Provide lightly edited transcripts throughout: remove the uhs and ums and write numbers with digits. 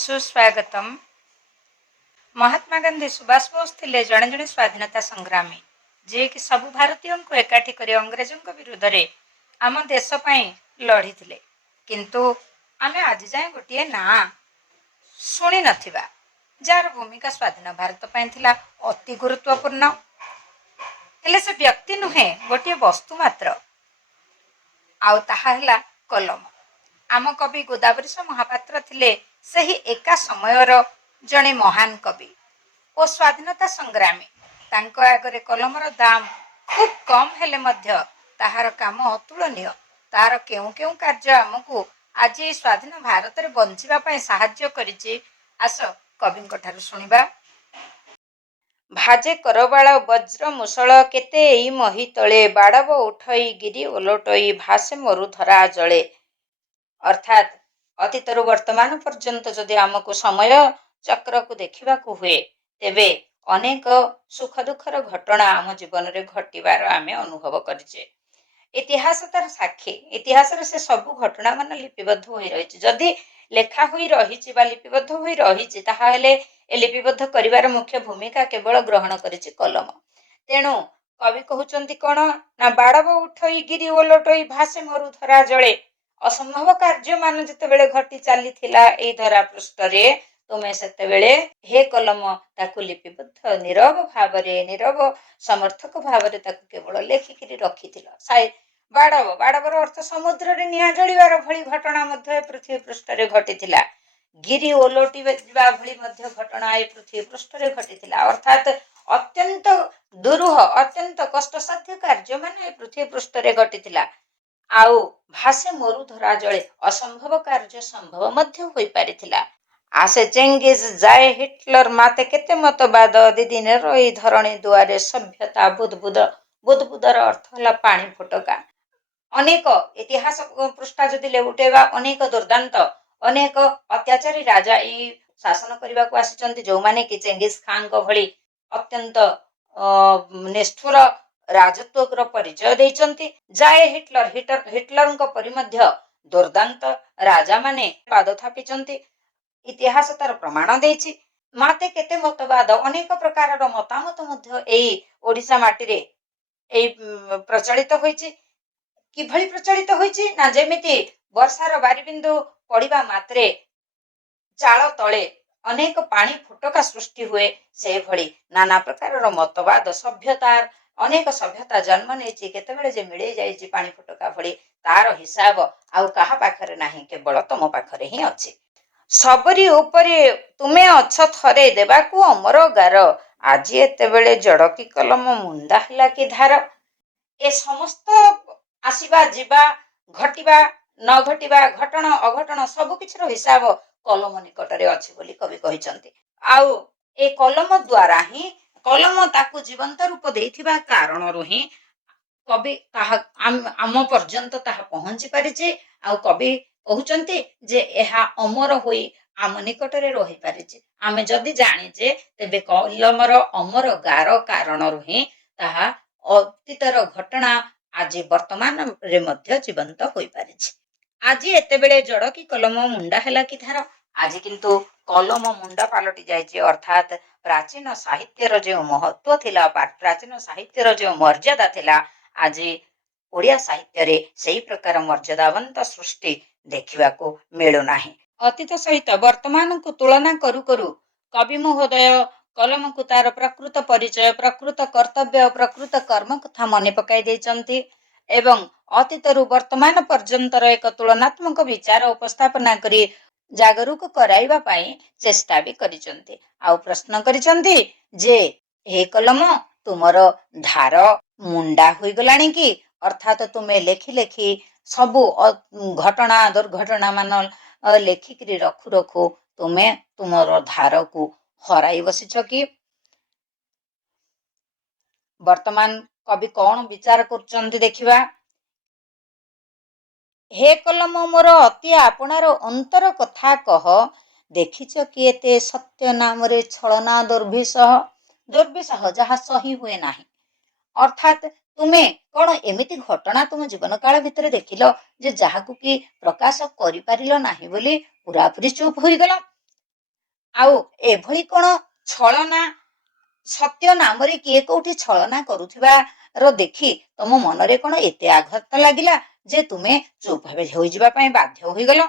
सुस्वागतम। महात्मा गांधी सुभाष बोस थिले जड़े जड़े स्वाधीनता संग्रामी जे कि सबु भारतीयों को एकाठी कर अंग्रेजों विरुद्ध रे आम देश लड़ी थिले। किंतु आमे आज जाए गोटे ना शुणी नथिबा जार भूमिका स्वाधीन भारत ପାଇଁ थिला अति गुरुत्वपूर्ण। हेले से व्यक्ति नुहे गोटे वस्तु मात्र आउ ताहा ହେଲା कलम। आम कवि गोदावरीश महापात्र थिले सही एका समयर जड़े महान कवि और स्वाधीनता संग्रामी। तांको आगरे कलमर दाम खूब कम हेले मध्य ताहार काम अतुलनीय। तार केउ केउ कार्य आमको आज स्वाधीन भारत रे बंचिबा पई सहाय्य करिछि। आस कविंक ठारु सुनिबा। भाजे करबाळ वज्र मुसळ केते एई मही तळे बाड़ब उठई गिरी ओलटई भासे मरु धरा जळे। अर्थात अतीतरु वर्तमान पर्यंत जदि आमको समय चक्र को देखा हुए तेबे अनेक सुख दुखर घटना आम जीवन में घटवार आम अनुभव करिचे। इतिहास तार साक्षी। इतिहास से सबु घटना मान लिपिबद्ध हो रही। जदि लेखा हुई रही बा लिपिबद्ध हुई रही ताहले ए लिपिबद्ध करिवार मुख्य भूमिका केवल ग्रहण करिछि कलम। तेणु कवि कहउचंती कोन ना बाड़ब उठई गिरी ओलटई भासे मरु धरा जळे। असंभव कार्य मान जितेबेले घटी चली थिला ए धरा पृष्ठ रे तुमे सेतेबेले हे कलम ताकु लिपिबद्ध नीरव भावरे नीरव समर्थक भावरे ताकु केवल लेखिकिरी रखिथिला। साय बाड़बर अर्थ समुद्र रे निया जळिवार भली घटना मध्ये पृथ्वी पृष्ठ रे घटिथिला। गिरी ओलटी बा भली मध्ये घटना ए पृथ्वी पृष्ठ रे घटिथिला। अर्थात अत्यंत दुरूह अत्यंत कष्टसाध्य कार्य माने पृथ्वी पृष्ठ रे घटिथिला। आउ भासे मरु धरा जळे असंभव कार्य संभव मध्य होई पारिथिला। आसे चेंगिज जाए हिटलर माते केते मतवाद दीदी ने रही धरणी दुआरे सभ्यता बुदबुदर अर्थ होला पानी फुटका। अनेक इतिहास पृष्ठा जदि लेउटेबा अनेक दुर्दांत अनेक अत्याचारी राजा ई शासन करबा को आसिचंती जो माने कि चेंगिज खान को भली अत्यंत निष्ठुर राजत्व परिचय देइचंती। जाए हिटलर परि मध्य दुर्दांत राजा माने पाद थापिचंती। इतिहास तार प्रमाण देइछि। माते केते मतवाद अनेक प्रकार मतामत मध्य एई ओडिसा माटी रे एई प्रचलित होइछि। किभली प्रचलित होइछि ना जेमिति वर्षार बारिबिंदु पड़िबा मात्रे चाଳ तले अनेक पानी फुटका सृष्टि हुए से भली नाना प्रकार मतवाद सभ्यतार अनेक सभ्यता जन्म नहीं केतेबेले जे मिले जाइछि पानी फुटका भली तार हिसाब आउ कहा पाखरे नाही केवल तम पाखरे ही अछि। सबरी उपरे तुमे अछ थरे देबाकू अमर गार आज एतेबेले जड़की कलम मुंडा हला कि धार। ए समस्त आसीबा जीवा घटिबा न घटिबा घटना अघटना सब किछिर हिसाब कलम निकटरे अछि बोली कवि कहिचंती। आउ ए कलम द्वारा ही कलम ताकू जीवंत रूप देइथिबा कारण रु ही कवि ताहा आम पर्यंत ताहा पहुंची पारिछि। आउ कवि कहउचंती जे एहा अमर होई आम निकटरे रही पारिछि। आमे जदि जानिजे तेबे कलमर अमर गार कारण रु ही ताहा अतीतर घटना आज वर्तमान रे मध्य जीवंत होई पारिछि। आज एतेबेले जड़ की कलम मुंडा हैला कि धार। आज किंतु कलम मुंडा पालटी जाइछि। अर्थात प्राचीन साहित्यर जो महत्व थिला प्राचीन साहित्यर जो मर्यादा थिला आज ओडिया साहित्य रे सेही प्रकार मर्यादावंत सृष्टि देखिबा को मिलु नाही। अतीत सहित वर्तमान को तुलना करू करू कवि महोदय कलम को तार प्रकृत परिचय प्रकृत कर्तव्य प्रकृत कर्म कथा मने पकाई देइचंती एवं अतीतरु वर्तमान पर्यंतर एक तुलनात्मक विचार उपस्थापना करी जागरूक कराइबा पाई चेष्टा भी करिचंती। आउ प्रश्न करिचंती जे हे कलम तुमर धार मुंडा होई गलानी कि अर्थात तुमे लेखि लेखि सबु घटना दुर्घटना मान लेखिकरी रखु रखु तुमे तुमर धार को हराई बसिछ कि। वर्तमान कवि कौन विचार करचंती देखिबा। हे कलम मोर अति आपणार अंतर कथा कह देखिच कि एते सत्य नाम रे छलना दुर्विसह जहा सही हुए नाही। अर्थात तुमे कौन एमिति घटना तुम जीवन काल भितर देखिल जे जहाकू कि प्रकाश करि पारिल नाही बोली पूरापूरी चुप होई गला। ଆଉ ଏଭଳି କଣ ଛଳନା ସତ୍ୟ ନାମରେ କିଏ କୋଉଠି ଛଳନା କରୁଥିବାର ଦେଖି ତମ ମନରେ କଣ ଏତେ ଆଘାତ ଲାଗିଲା ଯେ ତୁମେ ଚୁପ ଭାବେ ହୋଇଯିବା ପାଇଁ ବାଧ୍ୟ ହୋଇଗଲ?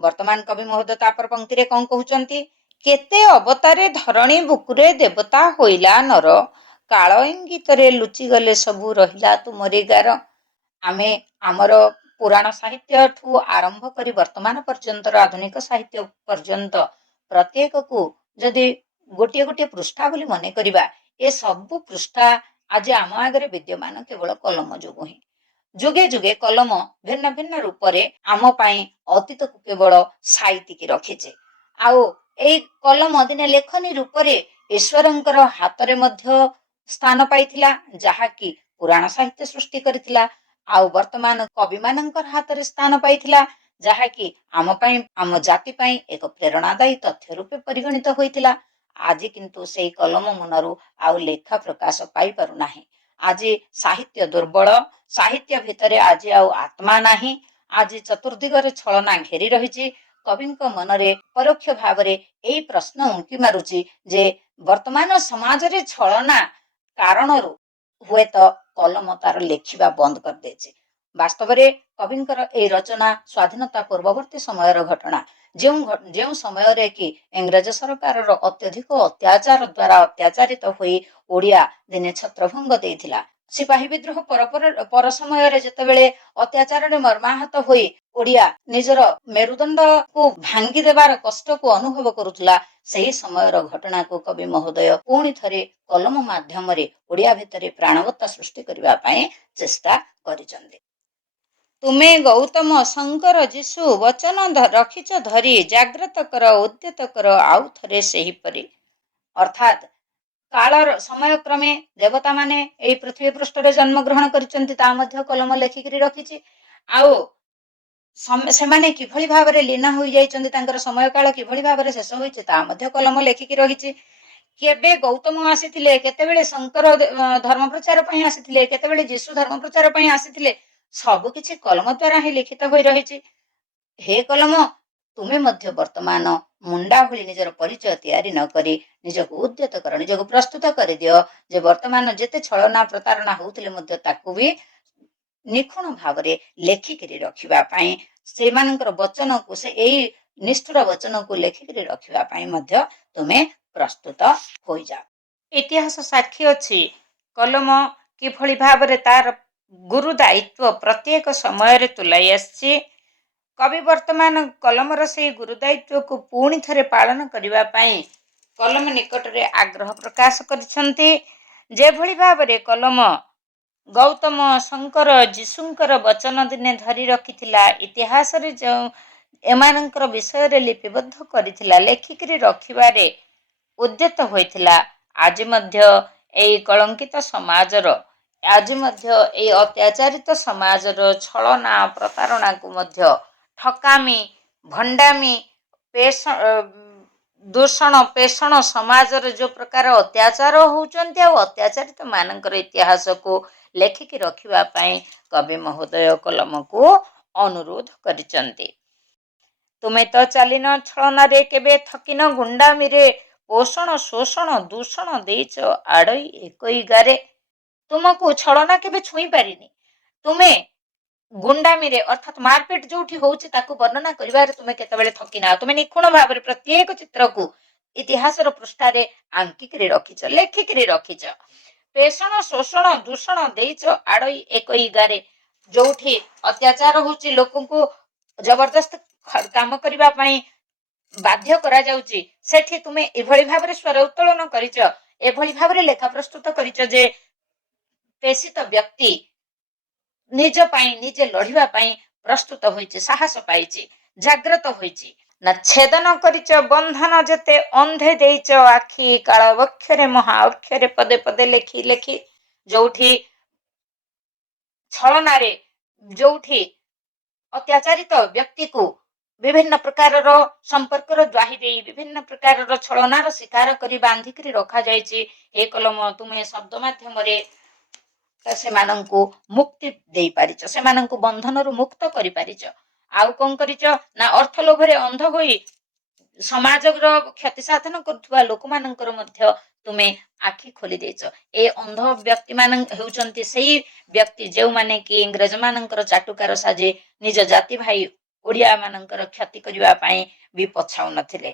ବର୍ତ୍ତମାନ କବି ମହୋଦୟ ତାପର ପଂକ୍ତିରେ କଣ କହୁଛନ୍ତି? କେତେ ଅବତାରେ ଧରଣୀ ବୁକୁରେ ଦେବତା ହୋଇଲା ନର, କାଳ ଇଙ୍ଗିତରେ ଲୁଚିଗଲେ ସବୁ ରହିଲା ତୁମରି ଗାର। ଆମେ ଆମର ପୁରାଣ ସାହିତ୍ୟଠୁ ଆରମ୍ଭ କରି ବର୍ତ୍ତମାନ ପର୍ଯ୍ୟନ୍ତର ଆଧୁନିକ ସାହିତ୍ୟ ପର୍ଯ୍ୟନ୍ତ ପ୍ରତ୍ୟେକକୁ ଯଦି ଗୋଟିଏ ଗୋଟିଏ ପୃଷ୍ଠା ବୋଲି ମନେ କରିବା, ଏ ସବୁ ପୃଷ୍ଠା ଆଜି ଆମ ଆଗରେ ବିଦ୍ୟମାନ କେବଳ କଲମ ଯୋଗୁଁ ହିଁ। ଯୁଗେ ଯୁଗେ କଲମ ଭିନ୍ନ ଭିନ୍ନ ରୂପରେ ଆମ ପାଇଁ ଅତୀତକୁ କେବଳ ସାଇତିକି ରଖିଛି। ଆଉ ଏଇ କଲମ ଦିନେ ଲେଖନୀ ରୂପରେ ଈଶ୍ୱରଙ୍କର ହାତରେ ମଧ୍ୟ ସ୍ଥାନ ପାଇଥିଲା, ଯାହାକି ପୁରାଣ ସାହିତ୍ୟ ସୃଷ୍ଟି କରିଥିଲା। ଆଉ ବର୍ତ୍ତମାନ କବିମାନଙ୍କର ହାତରେ ସ୍ଥାନ ପାଇଥିଲା, ଯାହାକି ଆମ ପାଇଁ, ଆମ ଜାତି ପାଇଁ ଏକ ପ୍ରେରଣାଦାୟୀ ତଥ୍ୟ ରୂପେ ପରିଗଣିତ ହୋଇଥିଲା। ଆଜି କିନ୍ତୁ ସେଇ କଲମ ମୁନରୁ ଆଉ ଲେଖା ପ୍ରକାଶ ପାଇପାରୁନାହିଁ। ଆଜି ସାହିତ୍ୟ ଦୁର୍ବଳ, ସାହିତ୍ୟ ଭିତରେ ଆଜି ଆଉ ଆତ୍ମା ନାହିଁ। ଆଜି ଚତୁର୍ଦିଗରେ ଛଳନା ଘେରି ରହିଛି। କବିଙ୍କ ମନରେ ପରୋକ୍ଷ ଭାବରେ ଏଇ ପ୍ରଶ୍ନ ଉଙ୍କି ମାରୁଛି ଯେ ବର୍ତ୍ତମାନ ସମାଜରେ ଛଳନା କାରଣରୁ ହୁଏତ କଲମ ତାର ଲେଖିବା ବନ୍ଦ କରିଦେଇଛି। ବାସ୍ତବରେ କବିଙ୍କର ଏହି ରଚନା ସ୍ୱାଧୀନତା ପୂର୍ବବର୍ତ୍ତୀ ସମୟର ଘଟଣା। ଯେଉଁ ସମୟରେ କି ଇଂରେଜ ସରକାରର ଅତ୍ୟଧିକ ଅତ୍ୟାଚାର ଦ୍ୱାରା ଅତ୍ୟାଚାରିତ ହୋଇ ଓଡ଼ିଆ ଦିନେ ଛତ୍ରଭଙ୍ଗ ଦେଇଥିଲା। ସିପାହୀ ବିଦ୍ରୋହ ପର ସମୟରେ ଯେତେବେଳେ ଅତ୍ୟାଚାରରେ ମର୍ମାହତ ହୋଇ ଓଡ଼ିଆ ନିଜର ମେରୁଦଣ୍ଡକୁ ଭାଙ୍ଗି ଦେବାର କଷ୍ଟକୁ ଅନୁଭବ କରୁଥିଲା, ସେହି ସମୟର ଘଟଣାକୁ କବି ମହୋଦୟ ପୁଣି ଥରେ କଲମ ମାଧ୍ୟମରେ ଓଡ଼ିଆ ଭିତରେ ପ୍ରାଣବତ୍ତା ସୃଷ୍ଟି କରିବା ପାଇଁ ଚେଷ୍ଟା କରିଛନ୍ତି। ତୁମେ ଗୌତମ ଶଙ୍କର ଯୀଶୁ ବଚନ ରଖିଛ ଧରି, ଜାଗ୍ରତ କର ଉଦ୍ୟତ କର ଆଉ ଥରେ ସେହିପରି। ଅର୍ଥାତ୍ କାଳର ସମୟକ୍ରମେ ଦେବତାମାନେ ଏଇ ପୃଥିବୀ ପୃଷ୍ଠରେ ଜନ୍ମଗ୍ରହଣ କରିଛନ୍ତି, ତା ମଧ୍ୟ କଲମ ଲେଖିକିରି ରଖିଛି। ଆଉ ସେମାନେ କିଭଳି ଭାବରେ ଲୀନ ହୋଇଯାଇଛନ୍ତି, ତାଙ୍କର ସମୟ କାଳ କିଭଳି ଭାବରେ ଶେଷ ହୋଇଛି, ତା ମଧ୍ୟ କଲମ ଲେଖିକି ରହିଛି। କେବେ ଗୌତମ ଆସିଥିଲେ, କେତେବେଳେ ଶଙ୍କର ଧର୍ମ ପ୍ରଚାର ପାଇଁ ଆସିଥିଲେ, କେତେବେଳେ ଯୀଶୁ ଧର୍ମ ପ୍ରଚାର ପାଇଁ ଆସିଥିଲେ, ସବୁ କିଛି କଲମ ଦ୍ୱାରା ହିଁ ଲିଖିତ ହୋଇ ରହିଛି। ହେ କଲମ, ତୁମେ ମଧ୍ୟ ବର୍ତ୍ତମାନ ମୁଣ୍ଡା ଭଳି ନିଜର ପରିଚୟ ତିଆରି ନ କରି ନିଜକୁ ଉଦ୍ୟତ କର, ନିଜକୁ ପ୍ରସ୍ତୁତ କରିଦିଅ ଯେ ବର୍ତ୍ତମାନ ଯେତେ ଛଳନା ପ୍ରତାରଣା ହଉଥିଲେ ମଧ୍ୟ ତାକୁ ବି ନିଖୁଣ ଭାବରେ ଲେଖିକିରି ରଖିବା ପାଇଁ, ସେମାନଙ୍କର ବଚନକୁ, ସେ ଏଇ ନିଷ୍ଠୁର ବଚନକୁ ଲେଖିକିରି ରଖିବା ପାଇଁ ମଧ୍ୟ ତୁମେ ପ୍ରସ୍ତୁତ ହୋଇଯାଅ। ଇତିହାସ ସାକ୍ଷୀ ଅଛି କଲମ କିଭଳି ଭାବରେ ତାର ଗୁରୁ ଦାୟିତ୍ୱ ପ୍ରତ୍ୟେକ ସମୟରେ ତୁଲାଇ ଆସିଛି। କବି ବର୍ତ୍ତମାନ କଲମର ସେହି ଗୁରୁ ଦାୟିତ୍ୱକୁ ପୁଣି ଥରେ ପାଳନ କରିବା ପାଇଁ କଲମ ନିକଟରେ ଆଗ୍ରହ ପ୍ରକାଶ କରିଛନ୍ତି। ଯେଭଳି ଭାବରେ କଲମ ଗୌତମ ଶଙ୍କର ଯୀଶୁଙ୍କର ବଚନ ଦିନେ ଧରି ରଖିଥିଲା, ଇତିହାସରେ ଯେଉଁ ଏମାନଙ୍କର ବିଷୟରେ ଲିପିବଦ୍ଧ କରିଥିଲା, ଲେଖିକିରି ରଖିବାରେ ଉଦ୍ୟତ ହୋଇଥିଲା, ଆଜି ମଧ୍ୟ ଏଇ କଳଙ୍କିତ ସମାଜର, ଆଜି ମଧ୍ୟ ଏଇ ଅତ୍ୟାଚାରିତ ସମାଜର ଛଳନା ପ୍ରତାରଣାକୁ ମଧ୍ୟ ଠକାମି, ଭଣ୍ଡାମି, ଦୂଷଣ ପେଷଣ ସମାଜରେ ଯେଉଁ ପ୍ରକାର ଅତ୍ୟାଚାର ହେଉଛନ୍ତି, ଆଉ ଅତ୍ୟାଚାରିତ ମାନଙ୍କର ଇତିହାସକୁ ଲେଖିକି ରଖିବା ପାଇଁ କବି ମହୋଦୟ କଲମକୁ ଅନୁରୋଧ କରିଛନ୍ତି। ତୁମେ ତ ଚାଲିନ ଛଳନାରେ କେବେ, ଥକିନ ଗୁଣ୍ଡାମିରେ, ପୋଷଣ ଶୋଷଣ ଦୂଷଣ ଦେଇଛ ଆଡ଼ଇ ଏକଇ ଗାରେ। ତୁମକୁ ଛଳନା କେବେ ଛୁଇଁ ପାରିନି। ତୁମେ ଗୁଣ୍ଡାମିରେ ଅର୍ଥାତ୍ ମାରପିଟ ଯୋଉଠି ହଉଛି ତାକୁ ବର୍ଣ୍ଣନା କରିବାରେ ତୁମେ କେତେବେଳେ ଥକିନା। ତୁମେ ନିଖୁଣ ଭାବରେ ପ୍ରତ୍ୟେକ ଚିତ୍ରକୁ ଇତିହାସର ପୃଷ୍ଠାରେ ଆଙ୍କିକିରି ରଖିଛ, ଲେଖିକିରି ରଖିଛ। ପେଷଣ ଶୋଷଣ ଦୂଷଣ ଦେଇଛ ଆଡ଼ଇ ଏକଇ ଗାରେ। ଯୋଉଠି ଅତ୍ୟାଚାର ହଉଛି, ଲୋକଙ୍କୁ ଜବରଦସ୍ତ କାମ କରିବା ପାଇଁ ବାଧ୍ୟ କରାଯାଉଛି, ସେଠି ତୁମେ ଏଭଳି ଭାବରେ ସ୍ୱର ଉତ୍ତୋଳନ କରିଛ, ଏଭଳି ଭାବରେ ଲେଖା ପ୍ରସ୍ତୁତ କରିଛ ଯେ ପେଷିତ ବ୍ୟକ୍ତି ନିଜ ପାଇଁ ନିଜେ ଲଢିବା ପାଇଁ ପ୍ରସ୍ତୁତ ହୋଇଛି, ସାହସ ପାଇଛି, ଜାଗ୍ରତ ହୋଇଛି। ନା ଛେଦନ କରିଛ ବନ୍ଧନ ଯେତେ, ଅନ୍ଧେ ଦେଇଛ ଆଖି, କାଳ ବକ୍ଷରେ ମହା ଅକ୍ଷରେ ପଦେ ପଦେ ଲେଖି ଲେଖି। ଯୋଉଠି ଛଳନାରେ, ଯୋଉଠି ଅତ୍ୟାଚାରିତ ବ୍ୟକ୍ତିକୁ ବିଭିନ୍ନ ପ୍ରକାରର ସମ୍ପର୍କର ଦ୍ୱାହି ଦେଇ, ବିଭିନ୍ନ ପ୍ରକାରର ଛଳନାର ଶିକାର କରି ବାନ୍ଧିକିରି ରଖାଯାଇଛି, ଏ କଲମ ତୁମେ ଶବ୍ଦ ମାଧ୍ୟମରେ ସେମାନଙ୍କୁ ମୁକ୍ତି ଦେଇପାରିଛ, ସେମାନଙ୍କୁ ବନ୍ଧନରୁ ମୁକ୍ତ କରିପାରିଛ। ଆଉ କଣ କରିଛ ନା ଅର୍ଥ ଲୋଭରେ ଅନ୍ଧ ହୋଇ ସମାଜର କ୍ଷତି ସାଧନ କରୁଥିବା ଲୋକମାନଙ୍କର ମଧ୍ୟ ତୁମେ ଆଖି ଖୋଲି ଦେଇଛ। ଏ ଅନ୍ଧ ବ୍ୟକ୍ତି ମାନ ହେଉଛନ୍ତି ସେଇ ବ୍ୟକ୍ତି ଯେଉଁମାନେ କି ଇଂରେଜ ମାନଙ୍କର ଚାଟୁକାର ସାଜି ନିଜ ଜାତି ଭାଇ ଓଡ଼ିଆ ମାନଙ୍କର କ୍ଷତି କରିବା ପାଇଁ ବି ପଛାଉ ନଥିଲେ।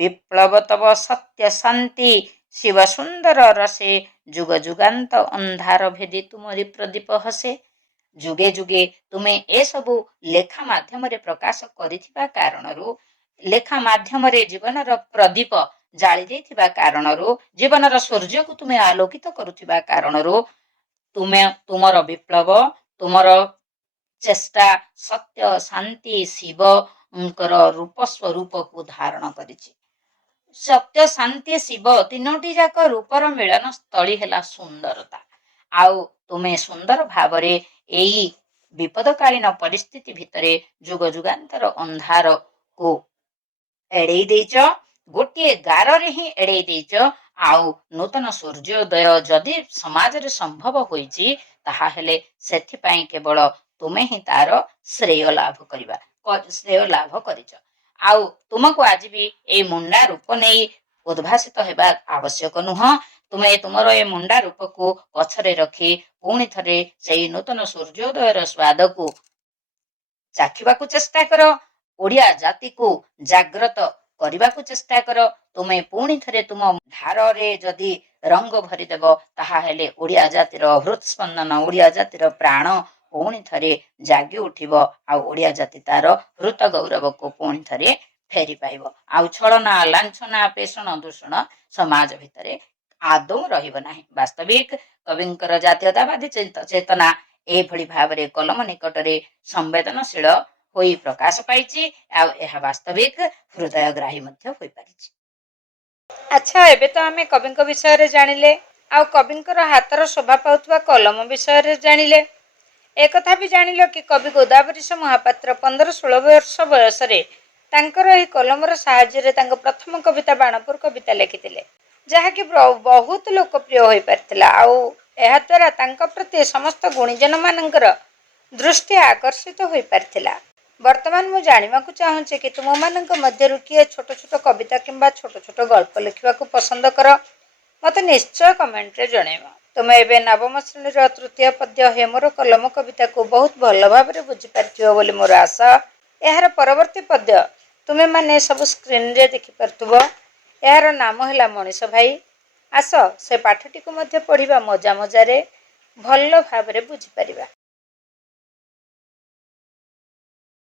ବିପ୍ଳବ ତବ ସତ୍ୟ ଶାନ୍ତି ଶିବ ସୁନ୍ଦର ରସେ ଯୁଗ ଯୁଗାନ୍ତ ଅନ୍ଧାର ଭେଦି ତୁମରି ପ୍ରଦୀପ ହସେ। ଯୁଗେ ଯୁଗେ ତୁମେ ଏସବୁ ଲେଖା ମାଧ୍ୟମରେ ପ୍ରକାଶ କରିଥିବା କାରଣରୁ, ଲେଖା ମାଧ୍ୟମରେ ଜୀବନର ପ୍ରଦୀପ ଜାଳି ଦେଇଥିବା କାରଣରୁ, ଜୀବନର ସୂର୍ଯ୍ୟକୁ ତୁମେ ଆଲୋକିତ କରୁଥିବା କାରଣରୁ ତୁମର ବିପ୍ଳବ, ତୁମର ଚେଷ୍ଟା ସତ୍ୟ ଶାନ୍ତି ଶିବଙ୍କର ରୂପ ସ୍ୱରୂପକୁ ଧାରଣ କରିଛି। ସତ୍ୟ ଶାନ୍ତି ଶିବ ତିନୋଟି ଯାକ ରୂପର ମିଳନ ସ୍ଥଳୀ ହେଲା ସୁନ୍ଦରତା। ଆଉ ତୁମେ ସୁନ୍ଦର ଭାବରେ ଏଇ ବିପଦକାଳୀନ ପରିସ୍ଥିତି ଭିତରେ ଯୁଗ ଯୁଗାନ୍ତର ଅନ୍ଧାରକୁ ଏଡେଇ ଦେଇଛ। ଗୋଟିଏ ଗାରରେ ହିଁ ଏଡେଇ ଦେଇଛ। ଆଉ ନୂତନ ସୂର୍ଯ୍ୟୋଦୟ ଯଦି ସମାଜରେ ସମ୍ଭବ ହୋଇଛି, ତାହା ହେଲେ ସେଥିପାଇଁ କେବଳ ତୁମେ ହିଁ ତାର ଶ୍ରେୟ ଲାଭ କରିଛ। ଆଉ ତୁମକୁ ଆଜି ବି ଏଇ ମୁଣ୍ଡା ରୂପ ନେଇ ଉଦ୍ଭାସିତ ହେବା ଆବଶ୍ୟକ ନୁହଁ। ତୁମେ ତୁମର ଏ ମୁଣ୍ଡା ରୂପକୁ ପଛରେ ରଖି ପୁଣି ଥରେ ସେଇ ନୂତନ ସୂର୍ଯ୍ୟୋଦୟର ସ୍ୱାଦକୁ ଚାଖିବାକୁ ଚେଷ୍ଟା କର। ଓଡ଼ିଆ ଜାତିକୁ ଜାଗ୍ରତ କରିବାକୁ ଚେଷ୍ଟା କର। ତୁମେ ପୁଣି ଥରେ ତୁମ ଧାରରେ ଯଦି ରଙ୍ଗ ଭରିଦେବ, ତାହା ହେଲେ ଓଡ଼ିଆ ଜାତିର ହୃତ୍ସ୍ପନ୍ଦନ, ଓଡ଼ିଆ ଜାତିର ପ୍ରାଣ ପୁଣି ଥରେ ଜାଗି ଉଠିବ। ଆଉ ଓଡ଼ିଆ ଜାତି ତାର ହୃତ ଗୌରବକୁ ପୁଣି ଥରେ ଫେରି ପାଇବ। ଆଉ ଛଳନା ଲାଞ୍ଛନା ପେଷଣ ଦୂଷଣ ସମାଜ ଭିତରେ ଆଦୌ ରହିବ ନାହିଁ। ବାସ୍ତବିକ କବିଙ୍କର ଜାତୀୟତାବାଦୀ ଚେତନା ଏଭଳି ଭାବରେ କଲମ ନିକଟରେ ସମ୍ବେଦନଶୀଳ ହୋଇ ପ୍ରକାଶ ପାଇଛି। ଆଉ ଏହା ବାସ୍ତବିକ ହୃଦୟଗ୍ରାହୀ ମଧ୍ୟ ହୋଇପାରିଛି। ଆଚ୍ଛା, ଏବେ ତ ଆମେ କବିଙ୍କ ବିଷୟରେ ଜାଣିଲେ, ଆଉ କବିଙ୍କର ହାତର ଶୋଭା ପାଉଥିବା କଲମ ବିଷୟରେ ଜାଣିଲେ। ଏକଥା ବି ଜାଣିଲ କି କବି ଗୋଦାବରୀଶ ମହାପାତ୍ର 15-16 ବର୍ଷ ବୟସରେ ତାଙ୍କର ଏହି କଲମର ସାହାଯ୍ୟରେ ତାଙ୍କ ପ୍ରଥମ କବିତା ବାଣପୁର କବିତା ଲେଖିଥିଲେ, ଯାହାକି ବହୁତ ଲୋକପ୍ରିୟ ହୋଇପାରିଥିଲା। ଆଉ ଏହାଦ୍ୱାରା ତାଙ୍କ ପ୍ରତି ସମସ୍ତ ଗୁଣୀଜନ ମାନଙ୍କର ଦୃଷ୍ଟି ଆକର୍ଷିତ ହୋଇପାରିଥିଲା। ବର୍ତ୍ତମାନ ମୁଁ ଜାଣିବାକୁ ଚାହୁଁଛି କି ତୁମମାନଙ୍କ ମଧ୍ୟରୁ କିଏ ଛୋଟ ଛୋଟ କବିତା କିମ୍ବା ଛୋଟ ଛୋଟ ଗଳ୍ପ ଲେଖିବାକୁ ପସନ୍ଦ କର? ମୋତେ ନିଶ୍ଚୟ କମେଣ୍ଟରେ ଜଣାଇବ। ତୁମେ ଏବେ ନବମ ଶ୍ରେଣୀର ତୃତୀୟ ପଦ୍ୟ ହେ ମୋର କଲମ କବିତାକୁ ବହୁତ ଭଲ ଭାବରେ ବୁଝିପାରିଥିବ ବୋଲି ମୋର ଆଶା। ଏହାର ପରବର୍ତ୍ତୀ ପଦ୍ୟ ତୁମେମାନେ ସବୁ ସ୍କ୍ରିନରେ ଦେଖିପାରୁଥିବ। ଏହାର ନାମ ହେଲା ମଣିଷ ଭାଇ। ଆସ ସେ ପାଠଟିକୁ ମଧ୍ୟ ପଢ଼ିବା ମଜା ମଜାରେ ଭଲ ଭାବରେ ବୁଝିପାରିବା।